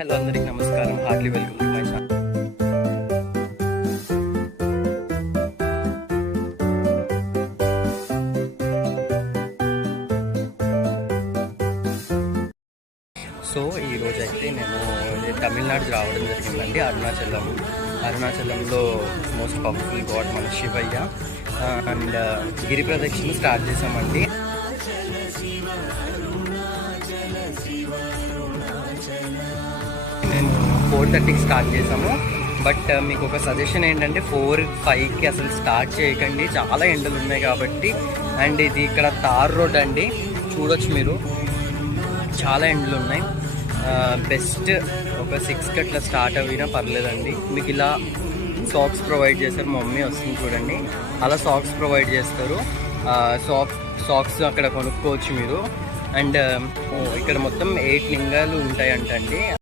Hello అందరికి నమస్కారం, heartly welcome to my channel. So ఈరోజు అయితే నేను తమిళనాడు రావడం జరిగిందండి. అరుణాచలంలో మోస్ట్ పవర్ఫుల్ గాడ్ మన శివయ్య అండ్ గిరి ప్రదక్షిణ స్టార్ట్ చేసామండి. మేము 4:30కి స్టార్ట్ చేసాము. బట్ మీకు ఒక సజెషన్ ఏంటంటే 4-5కి అసలు స్టార్ట్ చేయకండి, చాలా ఎండలు ఉన్నాయి కాబట్టి. అండ్ ఇది ఇక్కడ తార్ రోడ్ అండి, చూడొచ్చు మీరు, చాలా ఎండలు ఉన్నాయి. బెస్ట్ ఒక 6కి అట్లా స్టార్ట్ అయినా పర్లేదండి. మీకు ఇలా సాక్స్ ప్రొవైడ్ చేస్తారు, మా మమ్మీ వస్తుంది చూడండి, అలా సాక్స్ ప్రొవైడ్ చేస్తారు. సాక్స్ అక్కడ కొనుక్కోవచ్చు మీరు. అండ్ ఇక్కడ మొత్తం 8 లింగాలు ఉంటాయంటండి.